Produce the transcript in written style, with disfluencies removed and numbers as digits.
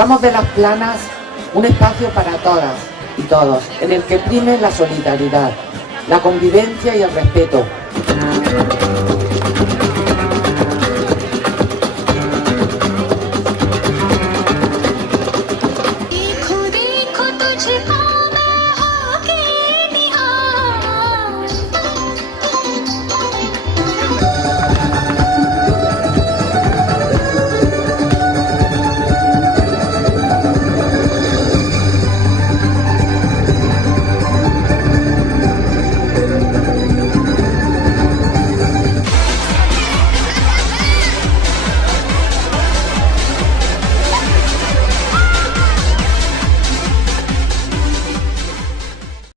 Hagamos de Las Planas un espacio para todas y todos, en el que prime la solidaridad, la convivencia y el respeto. देखो देखो तुझे